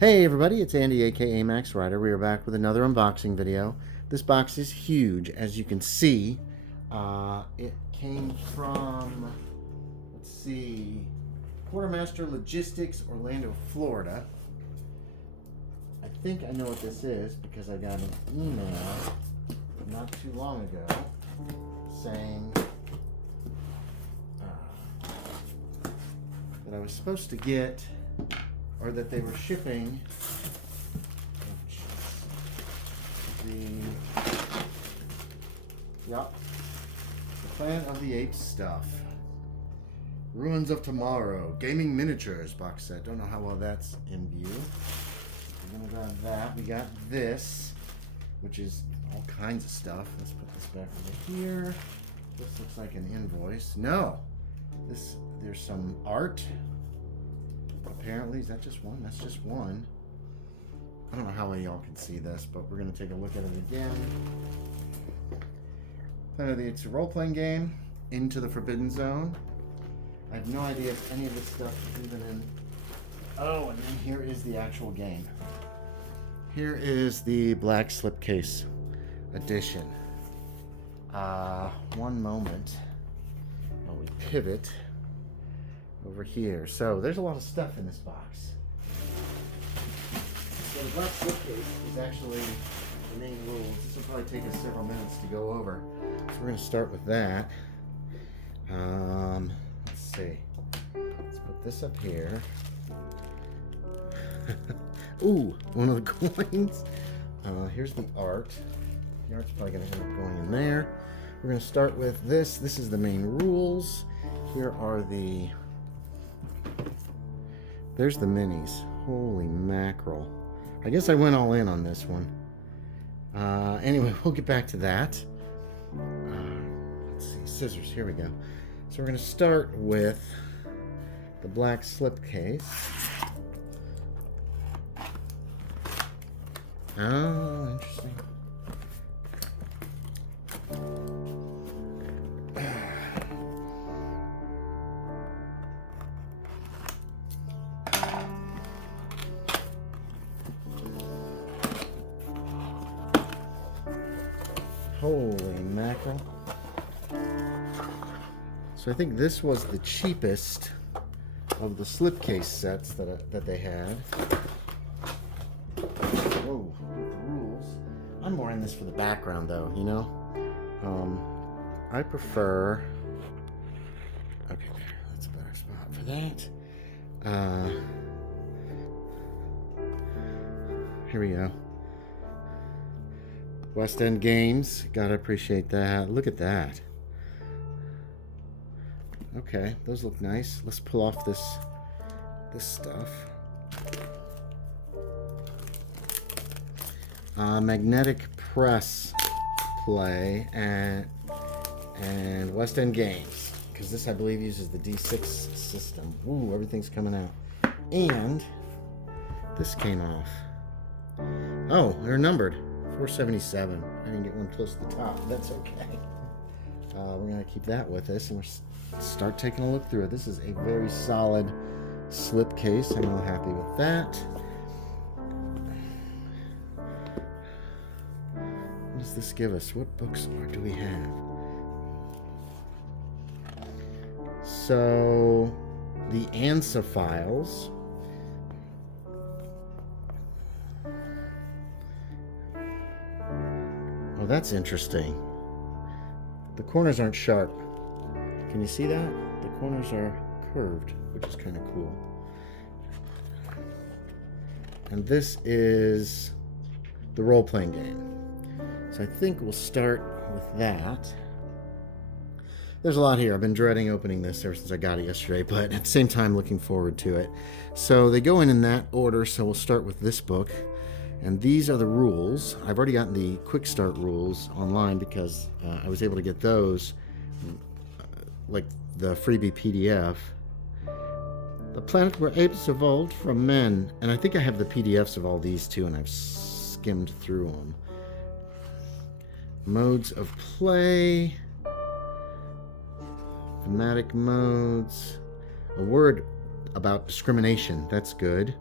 Hey everybody, it's Andy aka Max Rider. We are back with another unboxing video. This box is huge, as you can see. It came from, let's see, Quartermaster Logistics, Orlando, Florida. I think I know what this is because I got an email not too long ago saying that I was supposed to get, or that they were shipping the Planet of the Apes stuff. Ruins of Tomorrow, Gaming Miniatures box set. Don't know how well that's in view. We're gonna grab that. We got this, which is all kinds of stuff. Let's put this back over here. This looks like an invoice. No, there's some art. Apparently, is that just one? That's just one. I don't know how well y'all can see this, but we're going to take a look at it again. It's a role-playing game, Into the Forbidden Zone. I have no idea if any of this stuff is even in... Oh, and then here is the actual game. Here is the black slipcase edition. One moment while we pivot over here. So there's a lot of stuff in this box. So the black slipcase is actually the main rules. This will probably take us several minutes to go over. So we're going to start with that. Let's see. Let's put this up here. Ooh, one of the coins. Here's the art. The art's probably going to end up going in there. We're going to start with this. This is the main rules. Here are the... There's the minis. Holy mackerel. I guess I went all in on this one. Anyway, we'll get back to that. Let's see. Scissors. Here we go. So we're going to start with the black slipcase. Oh, interesting. Holy mackerel. So I think this was the cheapest of the slipcase sets that they had. Whoa, the rules. I'm more in this for the background though, you know? I prefer... Okay, there. That's a better spot for that. Here we go. West End Games, gotta appreciate that. Look at that. Okay, those look nice. Let's pull off this stuff. Magnetic Press Play and West End Games, because this I believe uses the D6 system. Ooh, everything's coming out. And this came off. Oh, they're numbered. 477. I didn't get one close to the top. That's okay. We're going to keep that with us and we'll start taking a look through it. This is a very solid slipcase. I'm real happy with that. What does this give us? What books do we have? So, the ANSA files. Oh, that's interesting. The corners aren't sharp. Can you see that? The corners are curved, which is kind of cool. And this is the role-playing game. So I think we'll start with that. There's a lot here. I've been dreading opening this ever since I got it yesterday, but at the same time looking forward to it. So they go in that order, so we'll start with this book. And these are the rules. I've already gotten the quick start rules online because I was able to get those, like the freebie PDF. The planet where apes evolved from men. And I think I have the PDFs of all these too, and I've skimmed through them. Modes of play. Thematic modes. A word about discrimination. That's good.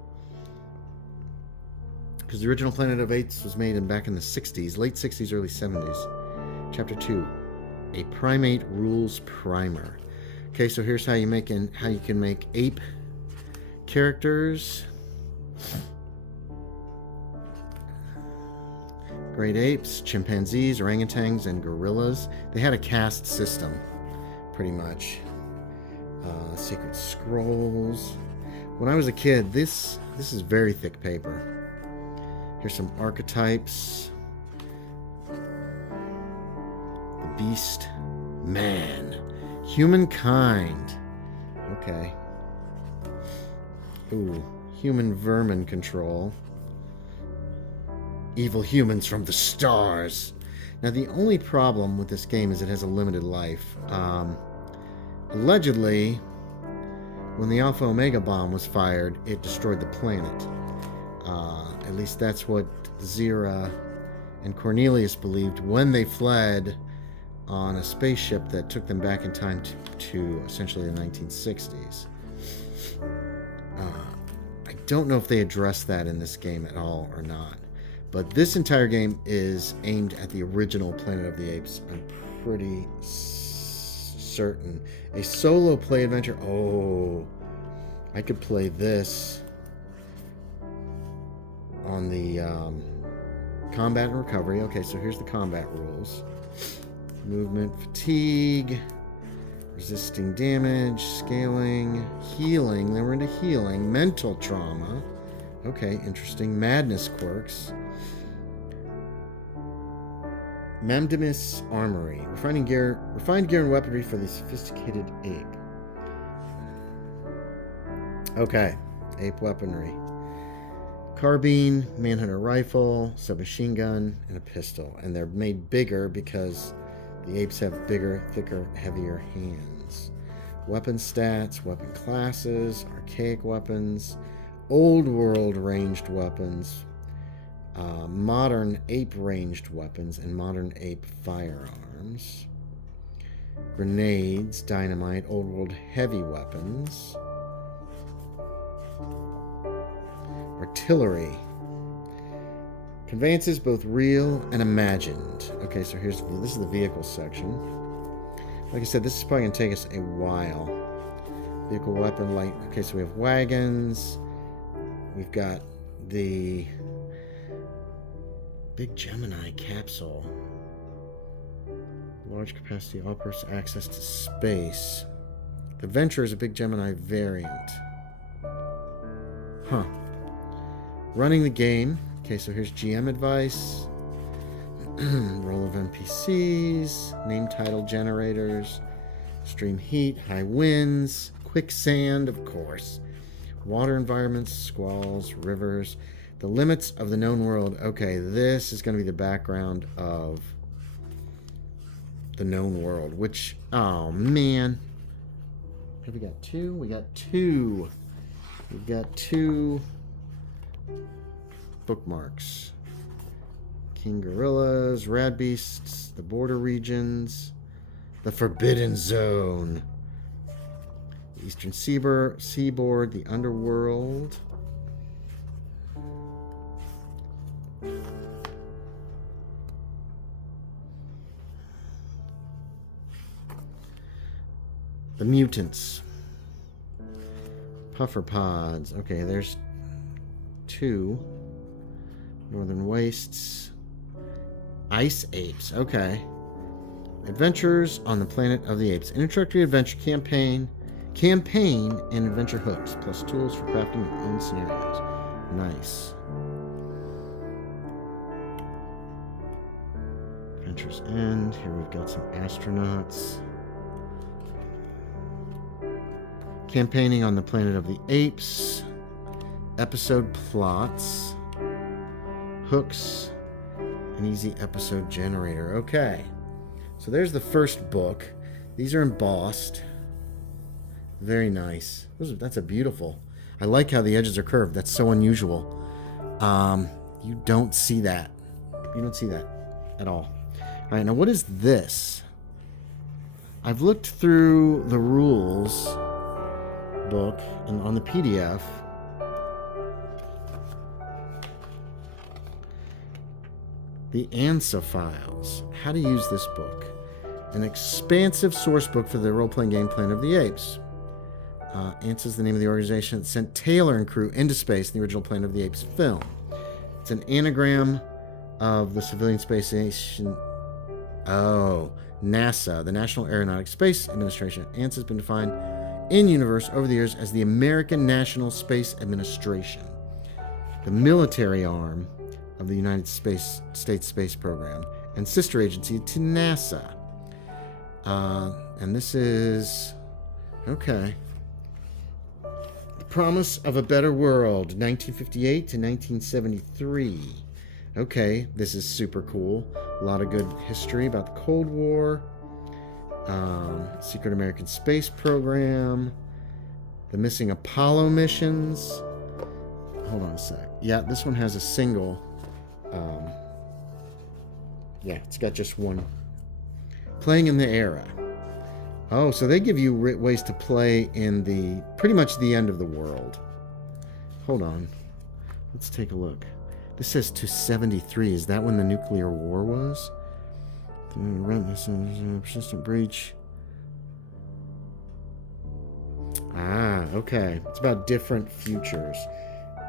because the original Planet of Apes was made back in the 60s, late 60s, early 70s. Chapter 2, a primate rules primer. Okay, so here's how you can make ape characters. Great apes, chimpanzees, orangutans, and gorillas. They had a caste system, pretty much. Sacred scrolls. When I was a kid, this is very thick paper. Here's some archetypes. The beast, man, humankind. Okay. Ooh, human vermin control. Evil humans from the stars. Now, the only problem with this game is it has a limited life. Allegedly, when the Alpha Omega bomb was fired, it destroyed the planet. At least that's what Zira and Cornelius believed when they fled on a spaceship that took them back in time to essentially the 1960s. I don't know if they addressed that in this game at all or not. But this entire game is aimed at the original Planet of the Apes. I'm pretty certain. A solo play adventure. Oh, I could play this on the combat and recovery. Okay, so here's the combat rules. Movement, fatigue, resisting damage, scaling, healing. Then we're into healing. Mental trauma. Okay, interesting. Madness quirks. Mamdimus Armory. Refined gear and weaponry for the sophisticated ape. Okay, ape weaponry. Carbine, manhunter rifle, submachine gun, and a pistol. And they're made bigger because the apes have bigger, thicker, heavier hands. Weapon stats, weapon classes, archaic weapons, old world ranged weapons, modern ape ranged weapons, and modern ape firearms. Grenades, dynamite, old world heavy weapons. Artillery. Conveyances, both real and imagined. Okay, so this is the vehicle section. Like I said, this is probably going to take us a while. Vehicle, weapon, light. Okay, so we have wagons. We've got the Big Gemini capsule. Large capacity, all-purpose access to space. The Venture is a Big Gemini variant. Huh. Running the game. Okay, so here's GM advice. Roll of NPCs. Name title generators. Extreme heat. High winds. Quicksand, of course. Water environments. Squalls. Rivers. The limits of the known world. Okay, this is going to be the background of the known world, which, oh man. Have we got two? We got two. We've got two bookmarks. King Gorillas, Rad Beasts, the Border Regions, the Forbidden Zone, the Eastern Seaboard, the Underworld. The Mutants. Puffer Pods. Okay, there's two. Northern Wastes. Ice Apes. Okay. Adventures on the Planet of the Apes. An introductory adventure campaign, and adventure hooks, plus tools for crafting your own scenarios. Nice. Adventures End. Here we've got some astronauts. Campaigning on the Planet of the Apes. Episode plots. Hooks. An easy episode generator. Okay. So there's the first book. These are embossed. Very nice. That's a beautiful. I like how the edges are curved. That's so unusual. You don't see that. You don't see that at all. All right, now what is this? I've looked through the rules book and on the PDF. The ANSA files. How to use this book. An expansive source book for the role-playing game Planet of the Apes. ANSA is the name of the organization that sent Taylor and crew into space in the original Planet of the Apes film. It's an anagram of the civilian space station. Oh, NASA, the National Aeronautics Space Administration. ANSA has been defined in universe over the years as the American National Space Administration, the military arm of the United States Space Program, and sister agency to NASA. And this is... okay. The Promise of a Better World, 1958 to 1973. Okay, this is super cool. A lot of good history about the Cold War. Secret American Space Program. The missing Apollo missions. Hold on a sec. Yeah, this one has a single... yeah, it's got just one. Playing in the Era. Oh, so they give you ways to play in the... pretty much the end of the world. Hold on. Let's take a look. This says to 73. Is that when the nuclear war was? Persistent breach. Ah, okay. It's about different futures.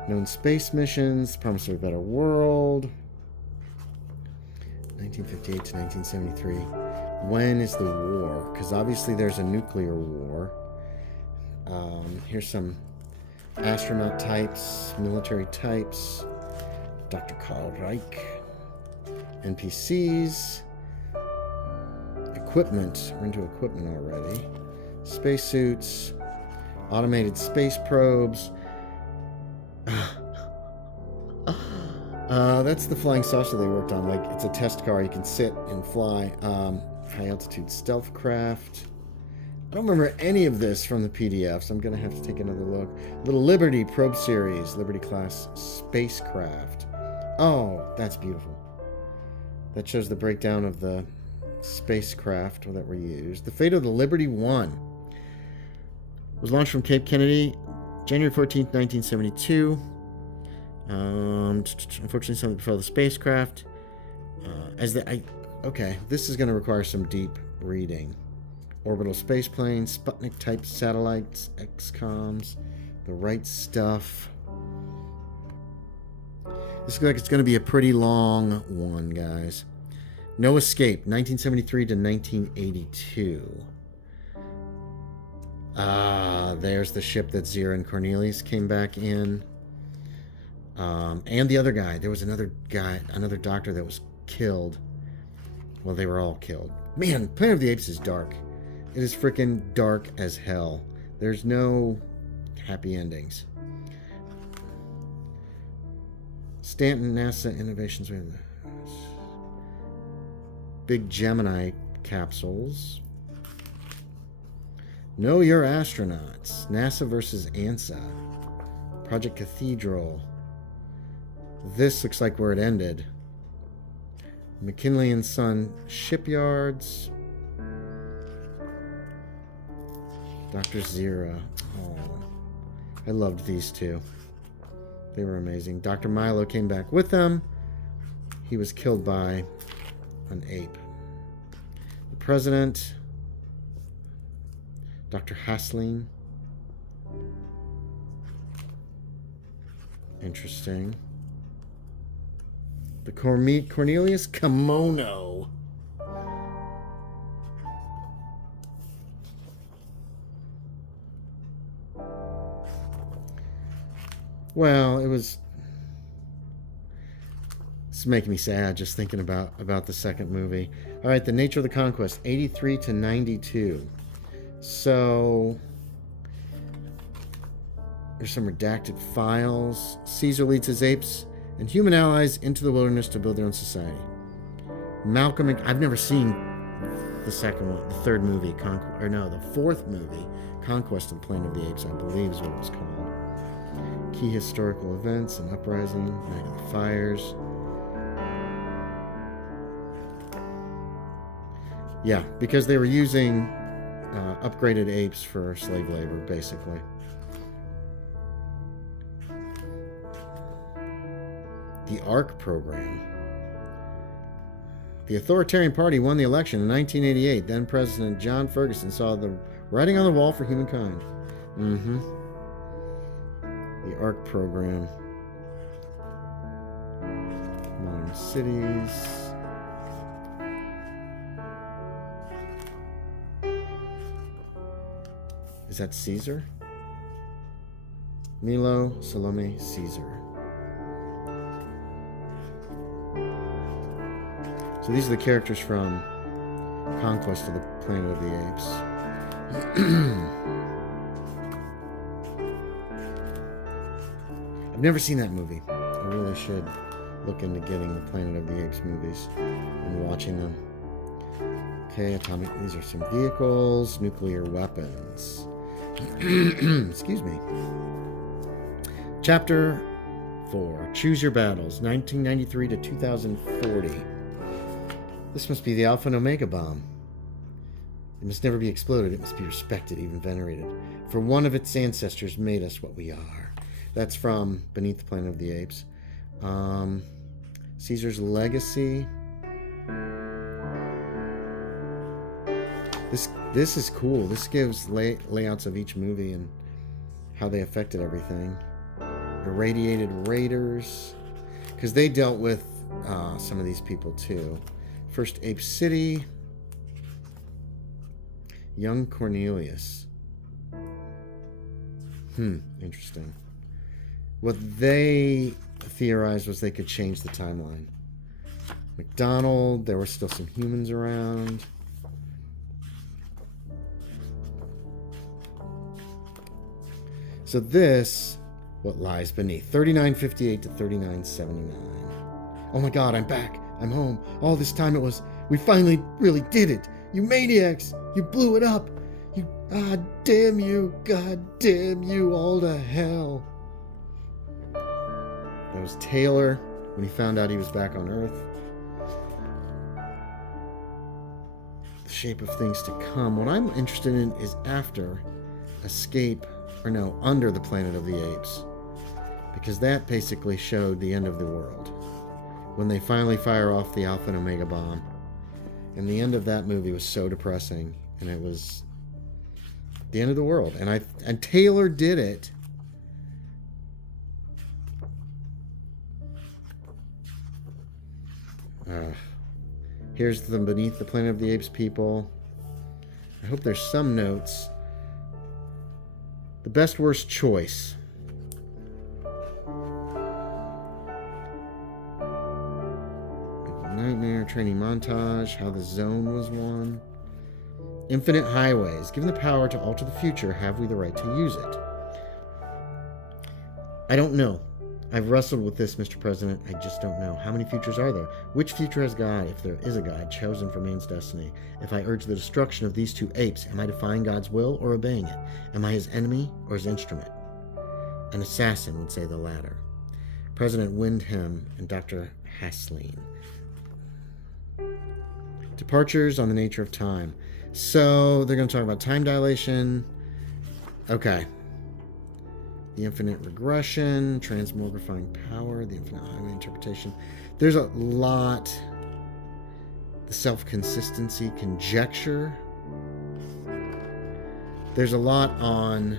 Known space missions. Promise of a Better World. 1958 to 1973. When is the war? Because obviously there's a nuclear war. Here's some astronaut types, military types. Dr. Karl Reich. NPCs. Equipment. We're into equipment already. Spacesuits. Automated space probes. That's the flying saucer they worked on. Like, it's a test car. You can sit and fly. High altitude stealth craft. I don't remember any of this from the PDF, so I'm going to have to take another look. Little Liberty probe series. Liberty class spacecraft. Oh, that's beautiful. That shows the breakdown of the spacecraft that were used. The fate of the Liberty 1 was launched from Cape Kennedy January 14th, 1972. Unfortunately, something befell the spacecraft. Okay, this is going to require some deep reading. Orbital space planes, Sputnik-type satellites, XCOMs, the right stuff. This looks like it's going to be a pretty long one, guys. No Escape, 1973 to 1982. There's the ship that Zira and Cornelius came back in. And the other guy. There was another guy, another doctor that was killed. Well, they were all killed. Man, Planet of the Apes is dark. It is freaking dark as hell. There's no happy endings. Stanton NASA Innovations. Big Gemini capsules. Know Your Astronauts. NASA versus ANSA. Project Cathedral. This looks like where it ended. McKinley and Son Shipyards. Dr. Zira. Oh, I loved these two. They were amazing. Dr. Milo came back with them. He was killed by an ape. The President. Dr. Hasling. Interesting. The Cornelius Kimono. Well, it's making me sad just thinking about the second movie. All right, The Nature of the Conquest, 83 to 92. So there's some redacted files. Caesar leads his apes and human allies into the wilderness to build their own society. Malcolm, I've never seen the second one, the third movie, the fourth movie, Conquest of the Planet of the Apes, I believe is what it was called. Key historical events, an uprising, Night of the Fires. Yeah, because they were using upgraded apes for slave labor, basically. The ARC program. The authoritarian party won the election in 1988. Then President John Ferguson saw the writing on the wall for humankind. The ARC program. Modern cities. Is that Caesar? Milo, Salome, Caesar. So these are the characters from Conquest of the Planet of the Apes. I've never seen that movie. I really should look into getting the Planet of the Apes movies and watching them. Okay, atomic. These are some vehicles, nuclear weapons. Excuse me. Chapter 4. Choose Your Battles, 1993 to 2040. This must be the Alpha and Omega bomb. It must never be exploded. It must be respected, even venerated. For one of its ancestors made us what we are. That's from Beneath the Planet of the Apes. Caesar's Legacy. This is cool. This gives layouts of each movie and how they affected everything. Irradiated Raiders. Because they dealt with some of these people too. First Ape City. Young Cornelius. Interesting. What they theorized was they could change the timeline. McDonald, there were still some humans around. So this, what lies beneath. 3958 to 3979. Oh my god, I'm back. I'm home. All this time it was, we finally really did it. You maniacs, you blew it up. God damn you all to hell. That was Taylor when he found out he was back on Earth. The shape of things to come. What I'm interested in is after under the Planet of the Apes. Because that basically showed the end of the world. When they finally fire off the Alpha and Omega bomb. And the end of that movie was so depressing. And it was the end of the world. And Taylor did it. Here's the Beneath the Planet of the Apes people. I hope there's some notes. The best worst choice. Nightmare training montage. How the zone was won. Infinite highways. Given the power to alter the future, have we the right to use it? I don't know. I've wrestled with this, Mr. President. I just don't know. How many futures are there? Which future has God, if there is a God, chosen for man's destiny? If I urge the destruction of these two apes, am I defying God's will or obeying it? Am I his enemy or his instrument? An assassin would say the latter. President Windham and Dr. Hasleen. Departures on the nature of time. So they're going to talk about time dilation. Okay. The infinite regression, transmogrifying power, the infinite highway interpretation. There's a lot. The self-consistency, conjecture. There's a lot on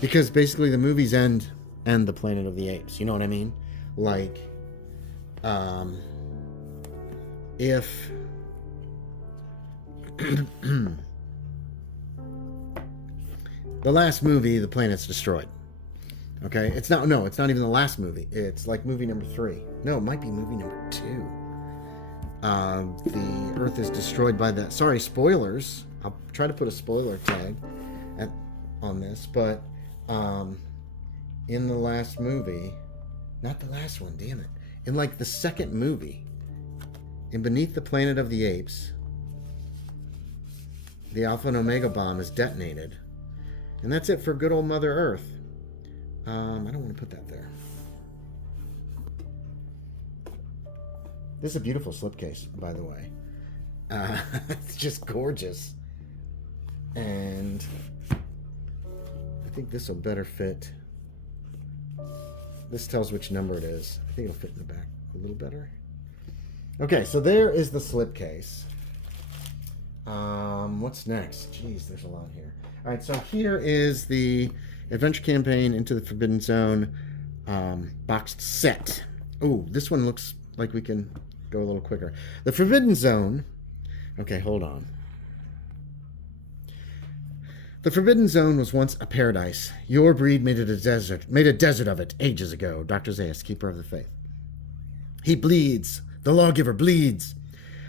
because basically the movies end the Planet of the Apes. You know what I mean? Like, if the last movie, the planet's destroyed. Okay? It's not even the last movie. It's like movie number 3. No, it might be movie number 2. The Earth is destroyed by that. Sorry, spoilers. I'll try to put a spoiler tag on this, but in the last movie, not the last one, damn it. In like the second movie, in Beneath the Planet of the Apes, the Alpha and Omega bomb is detonated. And that's it for good old Mother Earth. I don't want to put that there. This is a beautiful slipcase, by the way. It's just gorgeous. And I think this will better fit This tells which number it is. I think it'll fit in the back a little better. Okay, so there is the slipcase. What's next? Jeez, there's a lot here. All right, so here is the Adventure Campaign Into the Forbidden Zone boxed set. Oh, this one looks like we can go a little quicker. The Forbidden Zone. Okay, hold on. The Forbidden Zone was once a paradise. Your breed made it a desert of it ages ago. Dr. Zaius, keeper of the faith. He bleeds. The lawgiver bleeds.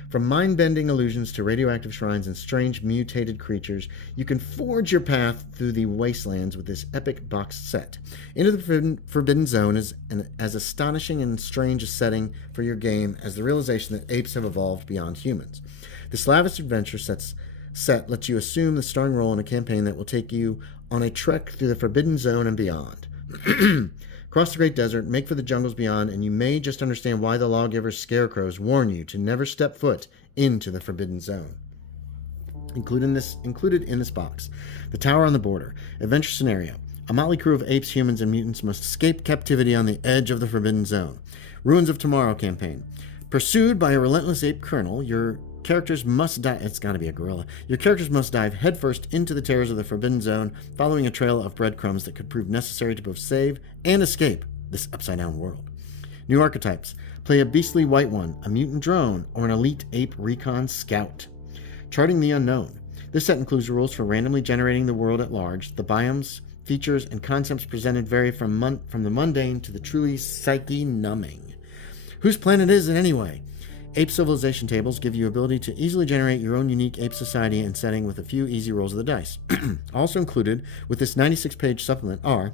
From mind-bending illusions to radioactive shrines and strange mutated creatures, you can forge your path through the wastelands with this epic boxed set. Into the Forbidden Zone is as astonishing and strange a setting for your game as the realization that apes have evolved beyond humans. This lavish adventure set lets you assume the starring role in a campaign that will take you on a trek through the Forbidden Zone and beyond. Cross the Great Desert, make for the jungles beyond, and you may just understand why the lawgiver's scarecrows warn you to never step foot into the Forbidden Zone. Included in this box, the Tower on the Border, adventure scenario. A motley crew of apes, humans, and mutants must escape captivity on the edge of the Forbidden Zone. Ruins of Tomorrow campaign. Pursued by a relentless ape colonel, your characters must dive. It's got to be a gorilla. Your characters must dive headfirst into the terrors of the Forbidden Zone, following a trail of breadcrumbs that could prove necessary to both save and escape this upside-down world. New archetypes. Play a beastly white one, a mutant drone, or an elite ape recon scout. Charting the unknown. This set includes rules for randomly generating the world at large. The biomes, features, and concepts presented vary from the mundane to the truly psyche-numbing. Whose planet is it anyway? Ape civilization tables give you ability to easily generate your own unique ape society and setting with a few easy rolls of the dice. Also included with this 96-page supplement are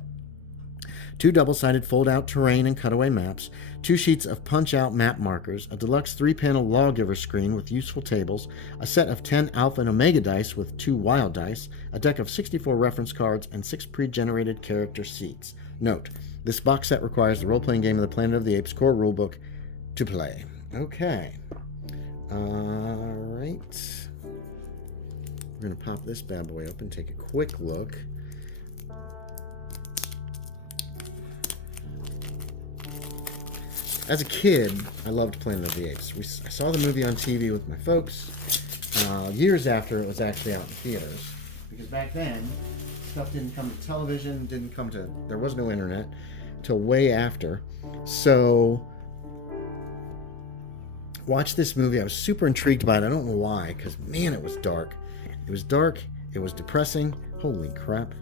2 double-sided fold-out terrain and cutaway maps, 2 sheets of punch-out map markers, a deluxe 3-panel lawgiver screen with useful tables, a set of 10 alpha and omega dice with 2 wild dice, a deck of 64 reference cards, and 6 pre-generated character seats. Note, this box set requires the role-playing game of the Planet of the Apes core rulebook to play. Okay. Alright. We're going to pop this bad boy open, take a quick look. As a kid, I loved Planet of the Apes. I saw the movie on TV with my folks years after it was actually out in theaters. Because back then, stuff didn't come to television, there was no internet until way after. So watched this movie. I was super intrigued by it. I don't know why, because man, it was dark. It was dark. It was depressing. Holy crap.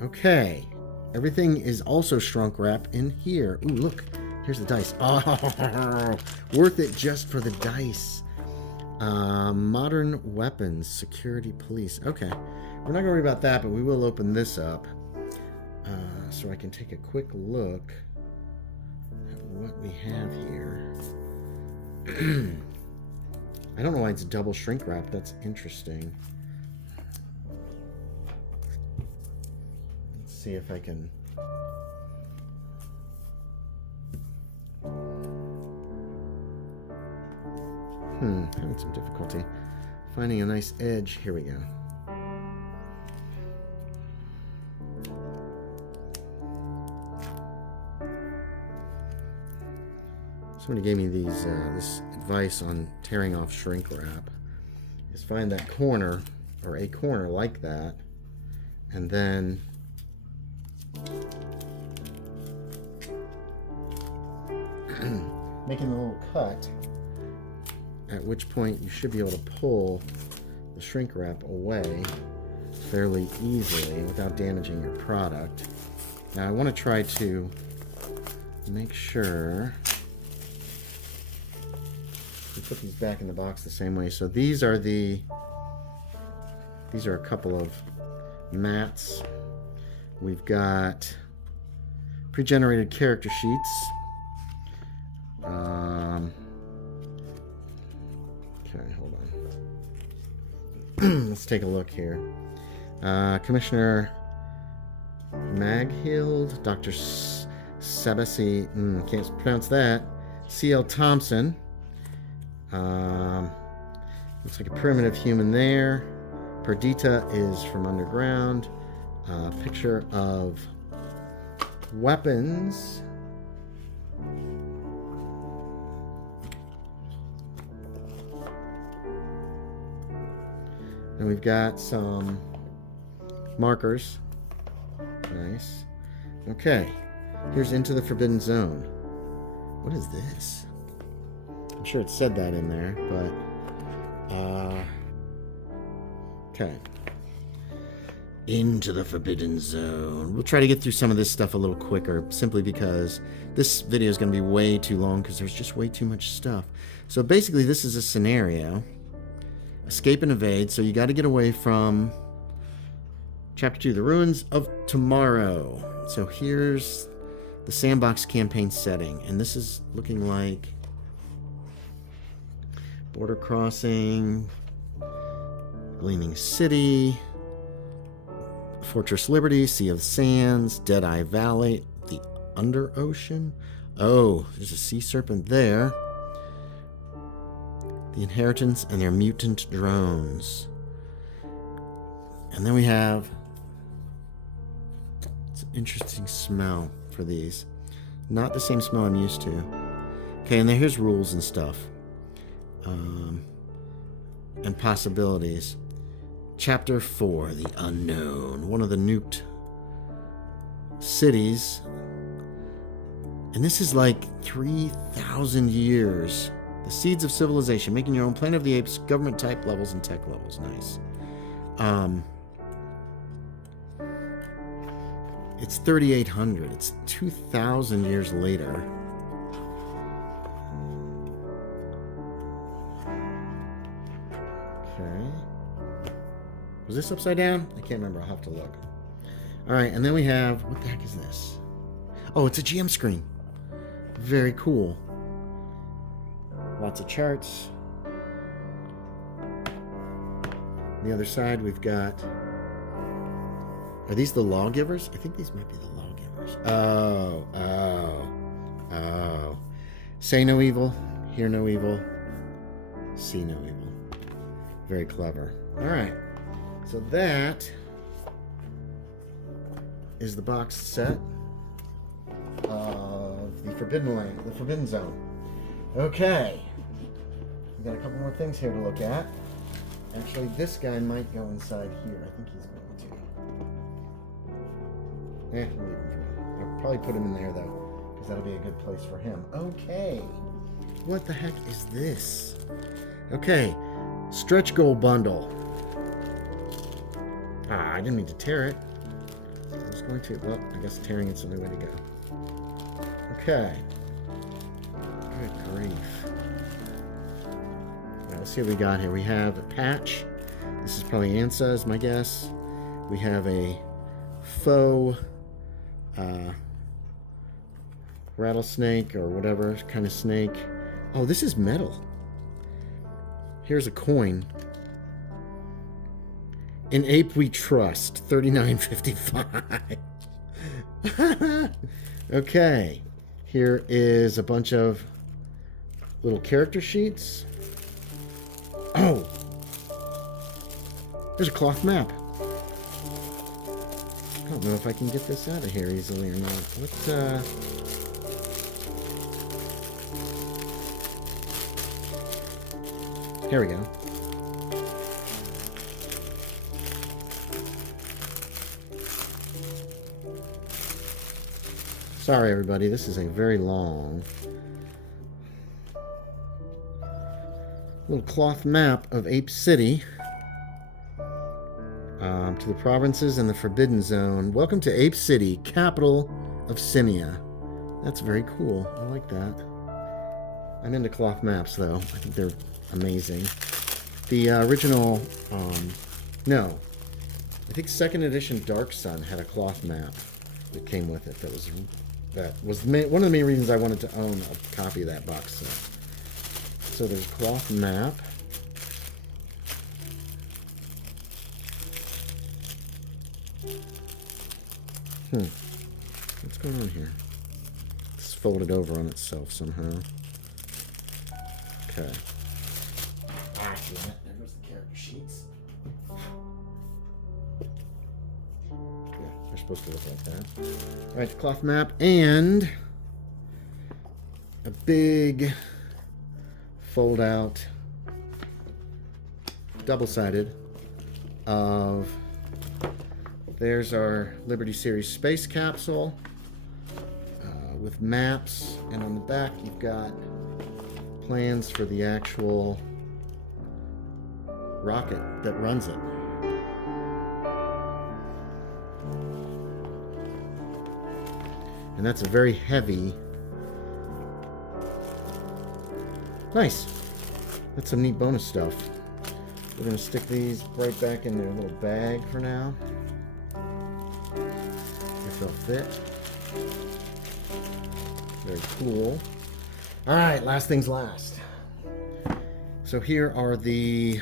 Okay. Everything is also shrunk wrap in here. Ooh, look. Here's the dice. Oh, worth it just for the dice. Modern weapons. Security police. Okay. We're not going to worry about that, but we will open this up so I can take a quick look at what we have here. I don't know why it's double shrink wrap. That's interesting. Let's see if I can... having some difficulty finding a nice edge. Here we go. Somebody gave me this advice on tearing off shrink wrap. Is find that corner, or a corner like that, and then making a little cut, at which point you should be able to pull the shrink wrap away fairly easily without damaging your product. Now I want to try to make sure we put these back in the box the same way. So these are a couple of mats. We've got pre-generated character sheets. Okay, hold on. Let's take a look here. Commissioner MacLeod, Dr. Sabasi, can't pronounce that. C.L. Thompson. Looks like a primitive human there. Perdita is from underground. Picture of weapons. And we've got some markers. Nice. Okay. Here's Into the Forbidden Zone. What is this? I'm sure it said that in there, but... okay. Into the Forbidden Zone. We'll try to get through some of this stuff a little quicker, simply because this video is going to be way too long because there's just way too much stuff. So basically, this is a scenario. Escape and evade. So you got to get away from Chapter 2, The Ruins of Tomorrow. So here's the sandbox campaign setting. And this is looking like border crossing, Gleaming City, Fortress Liberty, Sea of Sands, Deadeye Valley, the Under Ocean. Oh, there's a sea serpent there. The Inheritance and their mutant drones. And then we have... it's an interesting smell for these. Not the same smell I'm used to. Okay, and then here's rules and stuff. And possibilities. Chapter 4, The Unknown. One of the nuked cities. And this is like 3,000 years. The Seeds of Civilization. Making your own Planet of the Apes. Government type levels and tech levels. Nice. It's 3,800. It's 2,000 years later. Okay. Was this upside down? I can't remember. I'll have to look. Alright, and then we have... what the heck is this? Oh, it's a GM screen. Very cool. Lots of charts. On the other side, we've got... are these the lawgivers? I think these might be the lawgivers. Oh. Say no evil, hear no evil, see no evil. Very clever. Alright. So that is the box set of the Forbidden Land, the Forbidden Zone. Okay. We've got a couple more things here to look at. Actually, this guy might go inside here. I think he's going to. We'll leave him for now. I'll probably put him in there, though, because that'll be a good place for him. Okay. What the heck is this? Okay. Stretch goal bundle. Ah, I didn't mean to tear it. I was going to. Well, I guess tearing it's the only way to go. Okay. Good grief. All right, let's see what we got here. We have a patch. This is probably ANSA, is my guess. We have a faux rattlesnake or whatever kind of snake. Oh, this is metal. Here's a coin. In Ape We Trust, $39.55. Okay. Here is a bunch of little character sheets. Oh! There's a cloth map. I don't know if I can get this out of here easily or not. What, Here we go. Sorry, everybody. This is a very long little cloth map of Ape City. To the provinces and the Forbidden Zone. Welcome to Ape City, capital of Simia. That's very cool. I like that. I'm into cloth maps, though. I think they're amazing. The original, no. I think 2nd edition Dark Sun had a cloth map that came with it. That was one of the main reasons I wanted to own a copy of that box set. So there's a cloth map. What's going on here? It's folded over on itself somehow. Okay. Ah, damn it. There goes the character sheets. Yeah. They're supposed to look like that. All right, the cloth map and a big fold-out, double-sided of... There's our Liberty Series space capsule with maps, and on the back you've got plans for the actual rocket that runs it. And that's a very heavy... Nice. That's some neat bonus stuff. We're going to stick these right back in their little bag for now. If they'll fit. Very cool. Alright, last things last. So here are the...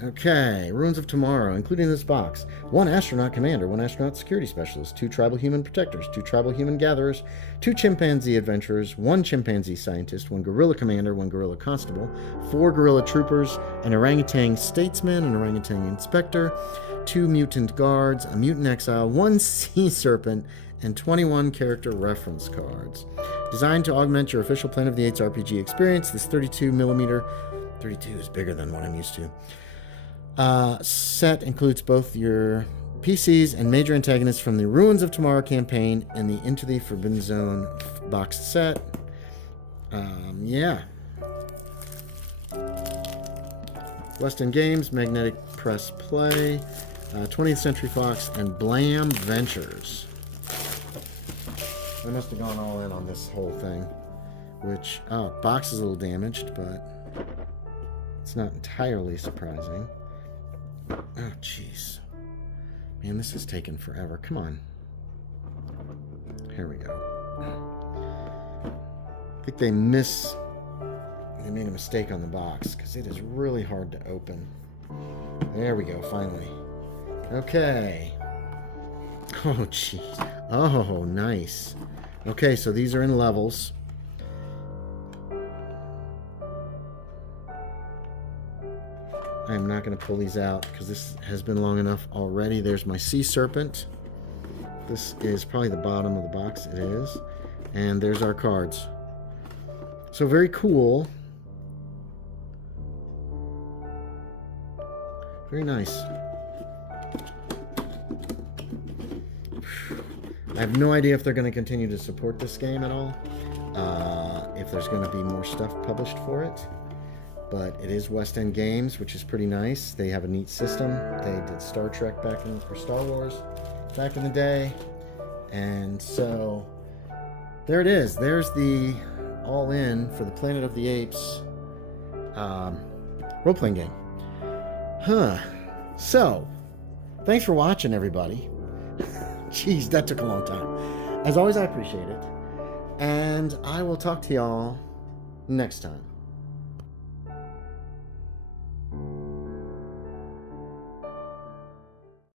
Okay, Ruins of Tomorrow, including this box. 1 astronaut commander, 1 astronaut security specialist, 2 tribal human protectors, 2 tribal human gatherers, 2 chimpanzee adventurers, 1 chimpanzee scientist, 1 gorilla commander, 1 gorilla constable, 4 gorilla troopers, an orangutan statesman, an orangutan inspector, 2 mutant guards, a mutant exile, 1 sea serpent, and 21 character reference cards. Designed to augment your official Planet of the Apes RPG experience, this 32mm, 32 is bigger than what I'm used to, set includes both your PCs and major antagonists from the Ruins of Tomorrow campaign and the Into the Forbidden Zone box set. Yeah. West End Games, Magnetic Press Play, 20th Century Fox, and Blam Ventures. I must have gone all in on this whole thing. Which, box is a little damaged, but it's not entirely surprising. Oh, jeez. Man, this is taking forever. Come on. Here we go. I think they made a mistake on the box, because it is really hard to open. There we go, finally. Okay. Oh, jeez. Oh, nice. Okay, so these are in levels. I am not going to pull these out because this has been long enough already. There's my sea serpent. This is probably the bottom of the box. It is. And there's our cards. So very cool. Very nice. I have no idea if they're going to continue to support this game at all. If there's going to be more stuff published for it. But it is West End Games, which is pretty nice. They have a neat system. They did Star Trek or Star Wars back in the day. And so there it is. There's the all-in for the Planet of the Apes role-playing game. So, thanks for watching, everybody. Jeez, that took a long time. As always, I appreciate it. And I will talk to y'all next time.